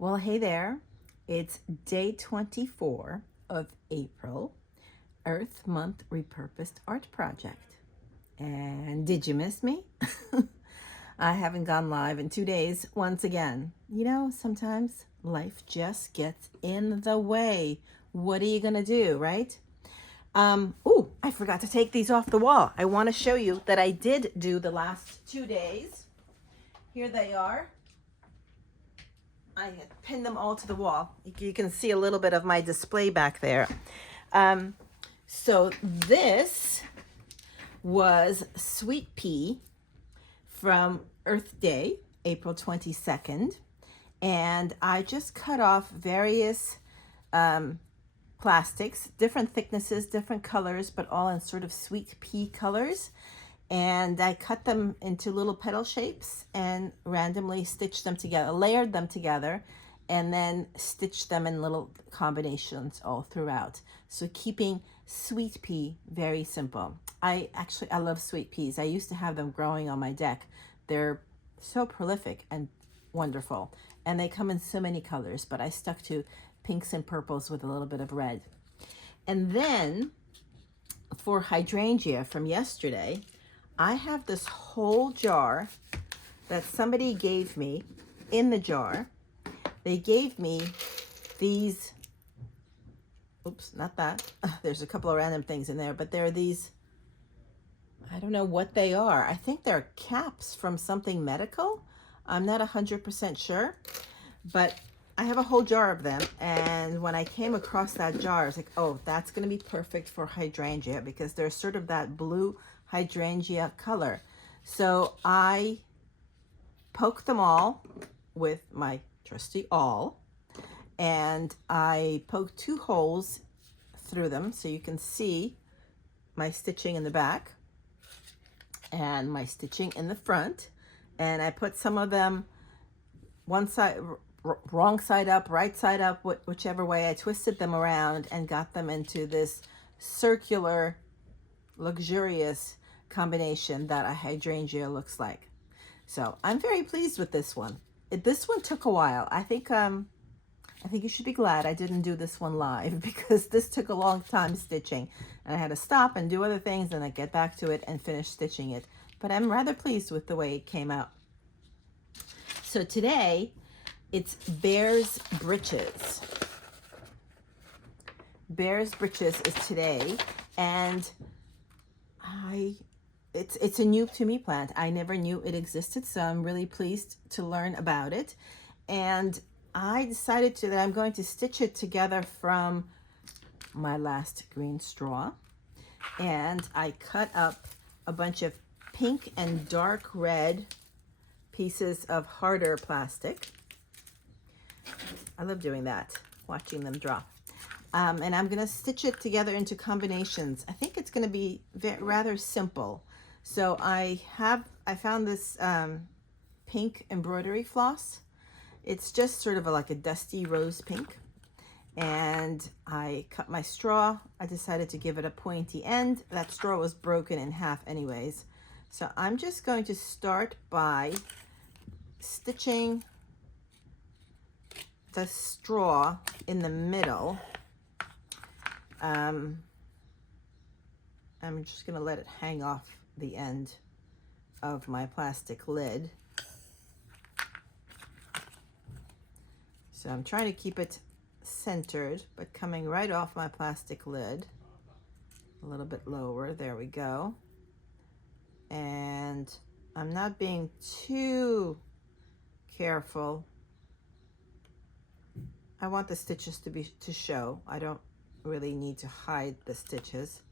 Well, hey there. It's day 24 of April, Earth Month Repurposed Art Project. And did you miss me? I haven't gone live in 2 days once again. You know, sometimes life just gets in the way. What are you going to do, right? I forgot to take these off the wall. I want to show you that I did do the last 2 days. Here they are. I had pinned them all to the wall. You can see a little bit of my display back there. So this was Sweet Pea from Earth Day, April 22nd. And I just cut off various plastics, different thicknesses, different colors, but all in sort of sweet pea colors. And I cut them into little petal shapes and randomly stitched them together, layered them together, and then stitched them in little combinations all throughout. So keeping sweet pea very simple. I love sweet peas. I used to have them growing on my deck. They're so prolific and wonderful. And they come in so many colors, but I stuck to pinks and purples with a little bit of red. And then for hydrangea from yesterday, I have this whole jar that somebody gave me. In the jar, they gave me these, oops, not that. There's a couple of random things in there, but there are these, I don't know what they are. I think they're caps from something medical. I'm not 100% sure, but I have a whole jar of them. And when I came across that jar, I was like, oh, that's going to be perfect for hydrangea because they're sort of that blue hydrangea color. So I poked them all with my trusty awl, and I poked 2 holes through them so you can see my stitching in the back and my stitching in the front. And I put some of them one side, wrong side up, right side up, whichever way. I twisted them around and got them into this circular, luxurious combination that a hydrangea looks like. So I'm very pleased with this one. This one took a while. I think you should be glad I didn't do this one live because this took a long time stitching, and I had to stop and do other things and then get back to it and finish stitching it. But I'm rather pleased with the way it came out. So today it's Bear's Breeches. Bear's Breeches is today, and it's a new to me plant. I never knew it existed, so I'm really pleased to learn about it. And I decided that I'm going to stitch it together from my last green straw. And I cut up a bunch of pink and dark red pieces of harder plastic. I love doing that, watching them drop. And I'm going to stitch it together into combinations. I think it's going to be rather simple. So I found this pink embroidery floss. It's just sort of like a dusty rose pink. And I cut my straw. I decided to give it a pointy end. That straw was broken in half anyways. So I'm just going to start by stitching the straw in the middle. I'm just going to let it hang off the end of my plastic lid. So I'm trying to keep it centered, but coming right off my plastic lid. A little bit lower. There we go. And I'm not being too careful. I want the stitches to show. I don't really need to hide the stitches.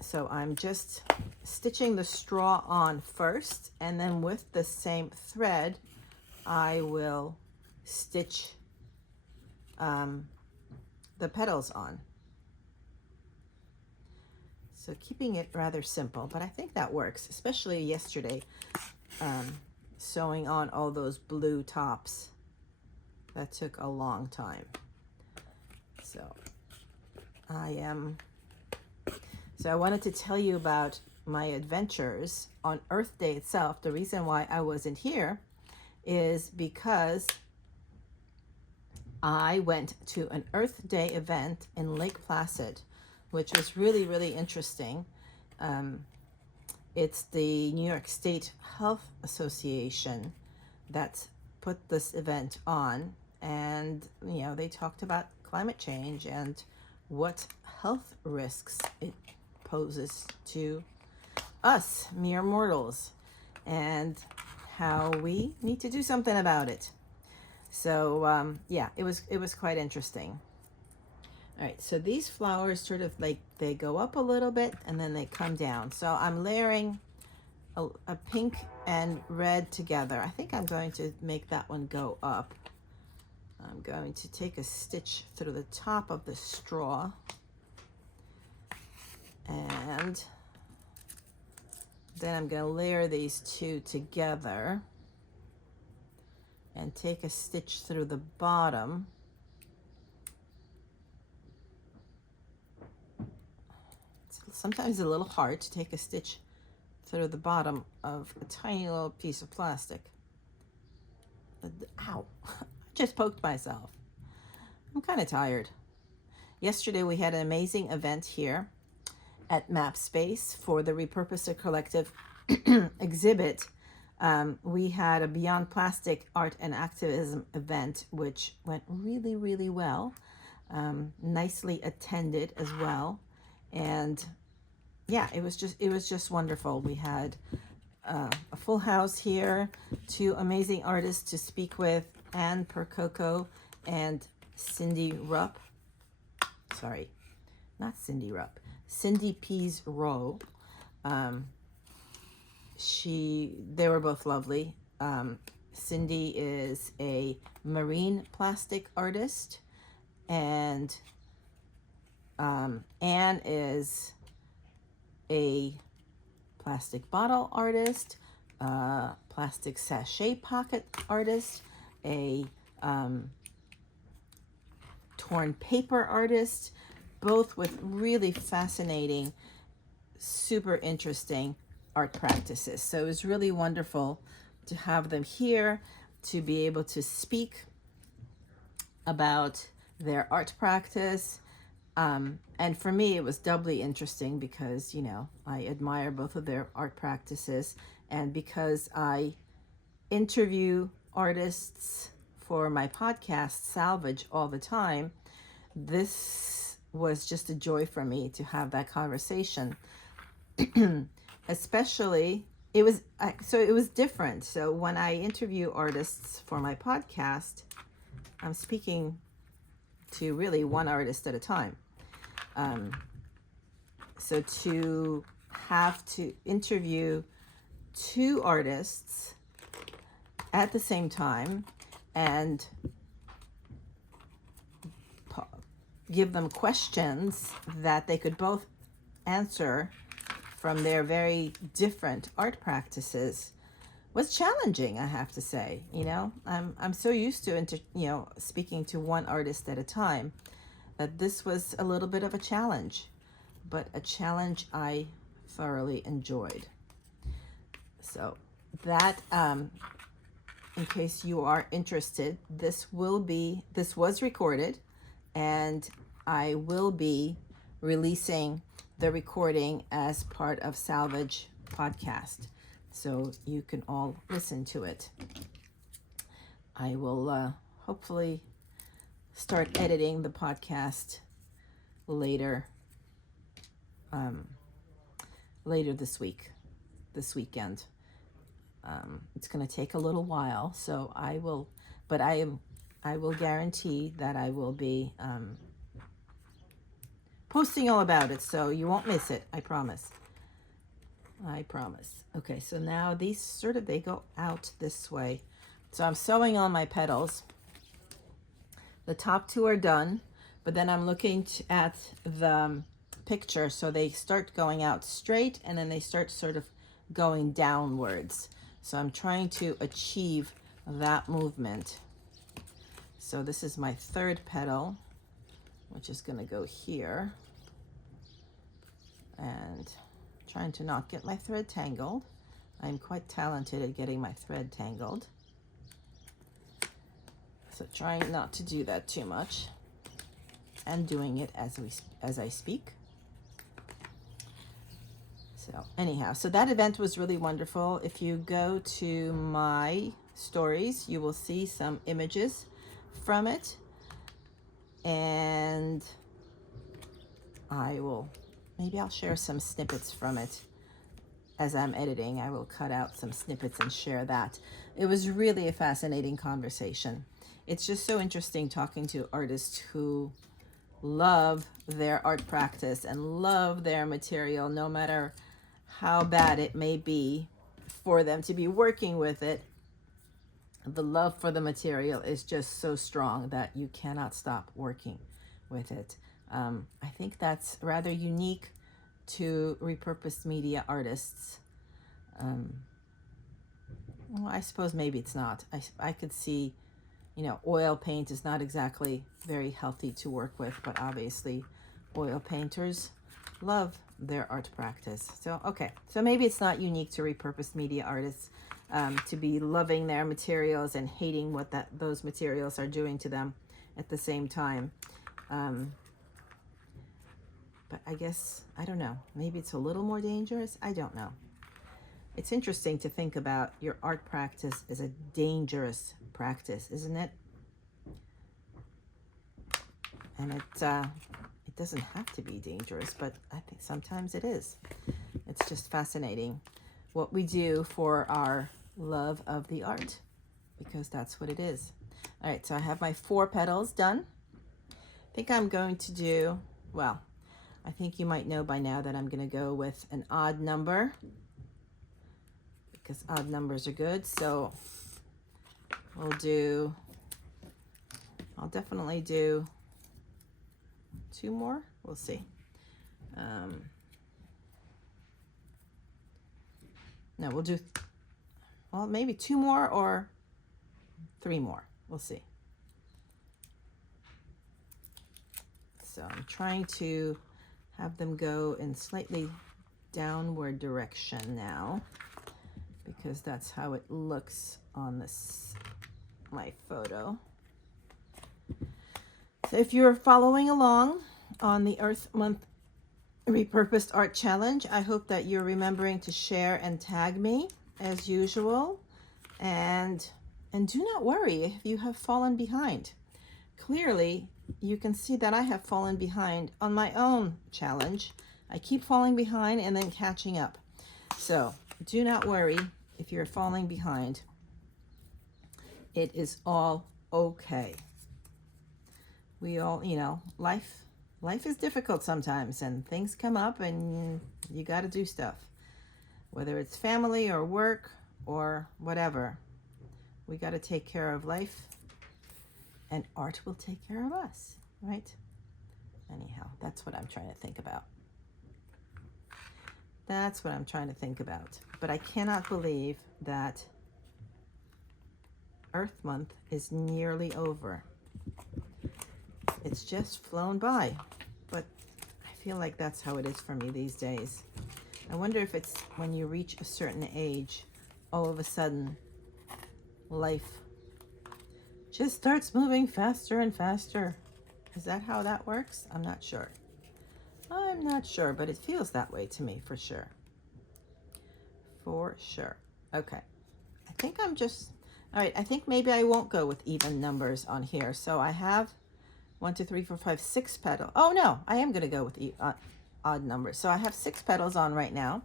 So I'm just stitching the straw on first, and then with the same thread I will stitch the petals on. So keeping it rather simple, but I think that works, especially yesterday sewing on all those blue tops. That took a long time. So I wanted to tell you about my adventures on Earth Day itself. The reason why I wasn't here is because I went to an Earth Day event in Lake Placid, which was really, really interesting. It's the New York State Health Association that's put this event on, and they talked about climate change and what health risks it poses to us mere mortals, and how we need to do something about it. So yeah, it was quite interesting. All right, so these flowers sort of like, they go up a little bit and then they come down. So I'm layering a pink and red together. I think I'm going to make that one go up. I'm going to take a stitch through the top of the straw, and then I'm going to layer these two together and take a stitch through the bottom. It's sometimes a little hard to take a stitch through the bottom of a tiny little piece of plastic. Ow, I just poked myself. I'm kind of tired. Yesterday we had an amazing event here at Map Space for the Repurposed Collective exhibit. We had a Beyond Plastic Art and Activism event, which went really, really well. Nicely attended as well. And yeah, it was just wonderful. We had a full house here, two amazing artists to speak with, Anne Percoco and Cindy Rupp. Sorry, not Cindy Rupp. Cindy Pease Rowe. They were both lovely. Cindy is a marine plastic artist, and Anne is a plastic bottle artist, plastic sachet pocket artist, a torn paper artist, both with really fascinating, super interesting art practices. So it was really wonderful to have them here, to be able to speak about their art practice. And for me, it was doubly interesting because, I admire both of their art practices, and because I interview artists for my podcast, Salvage, all the time, this was just a joy for me to have that conversation. Especially, it was different. So when I interview artists for my podcast, I'm speaking to really one artist at a time. So to have to interview two artists at the same time and give them questions that they could both answer from their very different art practices was challenging, I have to say. I'm so used to speaking to one artist at a time, that this was a little bit of a challenge, but a challenge I thoroughly enjoyed. So that, in case you are interested, this was recorded, and I will be releasing the recording as part of Salvage podcast, so you can all listen to it. I will hopefully start editing the podcast later this weekend. It's going to take a little while, so I will guarantee that I will be posting all about it, so you won't miss it. I promise. Okay, so now these they go out this way. So I'm sewing on my petals. The top two are done, but then I'm looking at the picture, so they start going out straight, and then they start sort of going downwards. So I'm trying to achieve that movement. So this is my third petal, which is going to go here. And trying to not get my thread tangled. I'm quite talented at getting my thread tangled. So trying not to do that too much, and doing it as I speak. So anyhow, so that event was really wonderful. If you go to my stories, you will see some images from it, and maybe I'll share some snippets from it as I'm editing. I will cut out some snippets and share that. It was really a fascinating conversation. It's just so interesting talking to artists who love their art practice and love their material, no matter how bad it may be for them to be working with it. The love for the material is just so strong that you cannot stop working with it. I think that's rather unique to repurposed media artists. Well, I suppose maybe it's not. I could see, oil paint is not exactly very healthy to work with, but obviously oil painters love their art practice. So, okay. So maybe it's not unique to repurposed media artists to be loving their materials and hating what those materials are doing to them at the same time. But I guess, I don't know, maybe it's a little more dangerous. I don't know. It's interesting to think about your art practice as a dangerous practice, isn't it? And it doesn't have to be dangerous, but I think sometimes it is. It's just fascinating what we do for our love of the art, because that's what it is. All right, so I have my 4 petals done. I think I'm going to do, well, I think you might know by now that I'm going to go with an odd number, because odd numbers are good. So I'll definitely do 2 more. We'll see. No, we'll do, well, maybe 2 more or 3 more. We'll see. So I'm trying to have them go in slightly downward direction now, because that's how it looks on my photo. So if you're following along on the Earth Month Repurposed Art Challenge, I hope that you're remembering to share and tag me as usual, and do not worry if you have fallen behind. Clearly, you can see that I have fallen behind on my own challenge. I keep falling behind and then catching up. So do not worry if you're falling behind. It is all okay. We all, life is difficult sometimes, and things come up and you got to do stuff. Whether it's family or work or whatever, we got to take care of life, and art will take care of us, right? Anyhow, that's what I'm trying to think about. That's what I'm trying to think about. But I cannot believe that Earth Month is nearly over. It's just flown by. But I feel like that's how it is for me these days. I wonder if it's when you reach a certain age, all of a sudden, life just starts moving faster and faster. Is that how that works? I'm not sure. I'm not sure, but it feels that way to me for sure. For sure. Okay. I think I'm just, all right, I think maybe I won't go with even numbers on here. So I have 1, 2, 3, 4, 5, 6 petals. Oh no, I am going to go with odd numbers. So I have 6 petals on right now.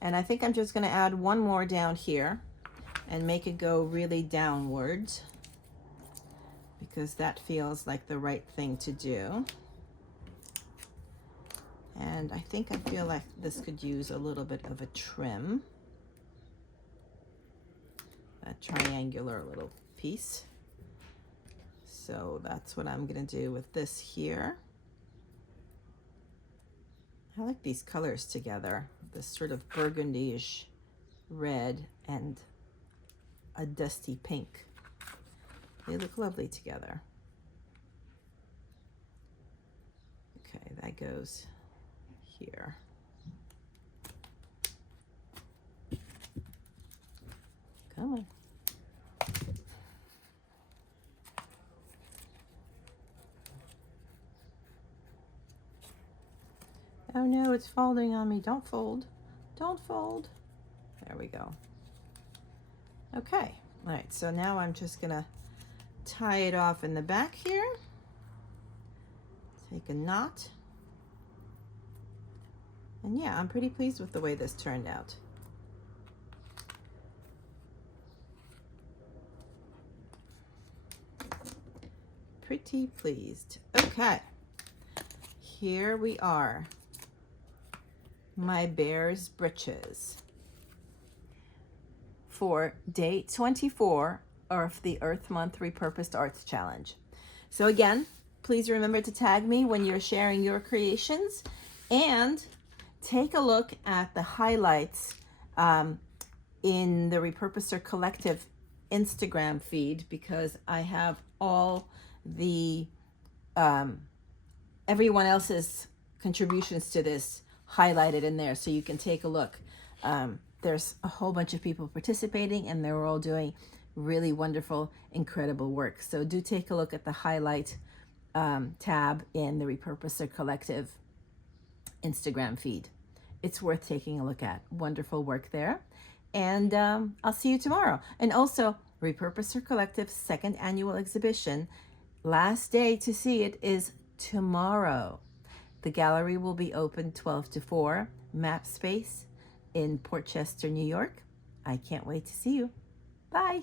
And I think I'm just going to add 1 more down here and make it go really downwards, because that feels like the right thing to do. And I feel like this could use a little bit of a trim. A triangular little piece. So that's what I'm going to do with this here. I like these colors together. This sort of burgundy-ish red and a dusty pink. They look lovely together. Okay, that goes here. Come on. Oh no, it's folding on me. Don't fold. Don't fold. There we go. Okay. All right, so now I'm just gonna tie it off in the back here. Take a knot. And yeah, I'm pretty pleased with the way this turned out. Pretty pleased. Okay, here we are. My bear's breeches for day 24 of the Earth Month Repurposed Arts Challenge. So again, please remember to tag me when you're sharing your creations, and take a look at the highlights in the Repurposer Collective Instagram feed, because I have all the everyone else's contributions to this highlighted in there, so you can take a look. There's a whole bunch of people participating, and they're all doing really wonderful, incredible work. So do take a look at the highlight tab in the Repurposer Collective Instagram feed. It's worth taking a look at. Wonderful work there. And I'll see you tomorrow. And also, Repurposer Collective's second annual exhibition, last day to see it is tomorrow. The gallery will be open 12 to 4, Map Space in Port Chester, New York. I can't wait to see you. Bye.